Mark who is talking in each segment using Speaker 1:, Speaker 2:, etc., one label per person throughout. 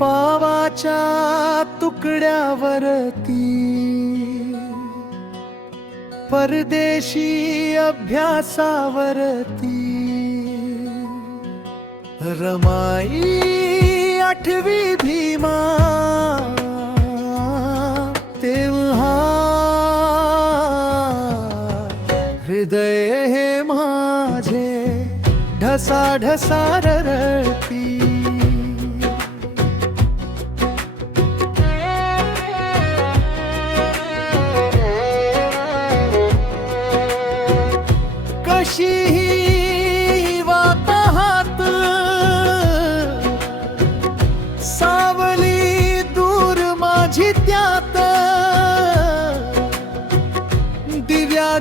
Speaker 1: पावाच्या तुकड्यावरती. परदेशी अभ्यासावरती. रमाई आठवी भीमा. तेव्हा हृदय हे माझे ढसा ढसा रळती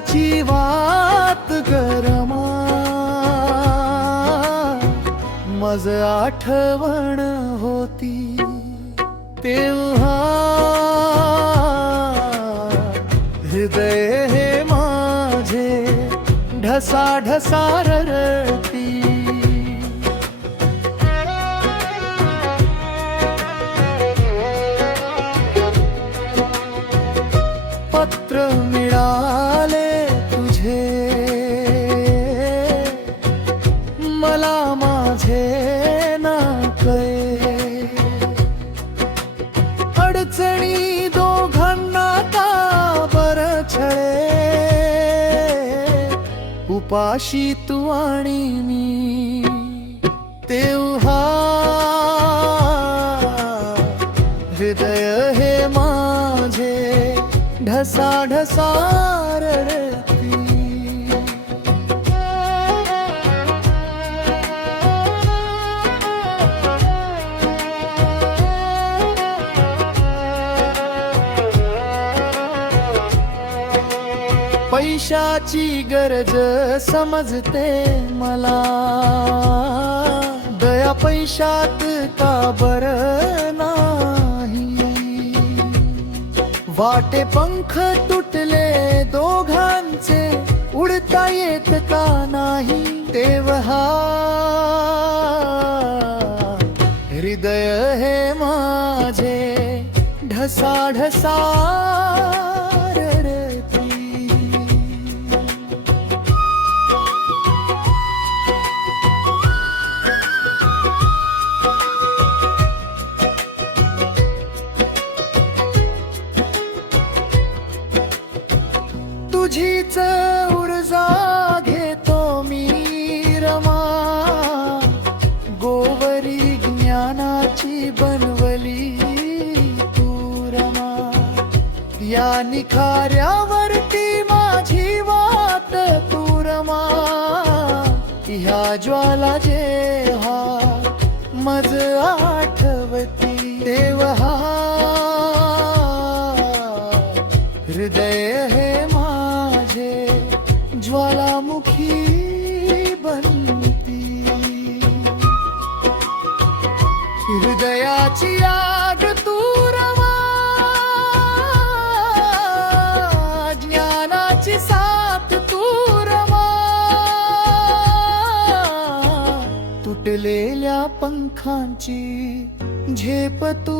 Speaker 1: ची वात गरमा. मज आठवण होती तेव्हा. हृदय हे माझे ढसा ढसा रडती पत्र मिळाले उपाशी तू आणि मी. तेव्हा हृदय हे माझे ढसा ढसा रडती पैशाची गरज समजते मला. दया पैशात का बर नाही वाटे पंख तुटले दोघांचे उडता येत का नाही तेव्हा? हृदय हे माझे ढसा ढसा तुझीच उर्जा घेतो मी रमा. गोवरी ज्ञानाची बनवली तू रमा. या निखाऱ्यावरती माझी वाट तू रमा. ह्या ज्वाला जेव्हा मज आ ज्वालामुखी बनती. हृदयाची आग ज्ञानाची साथ तू तुटलेल्या पंखांची झेप तू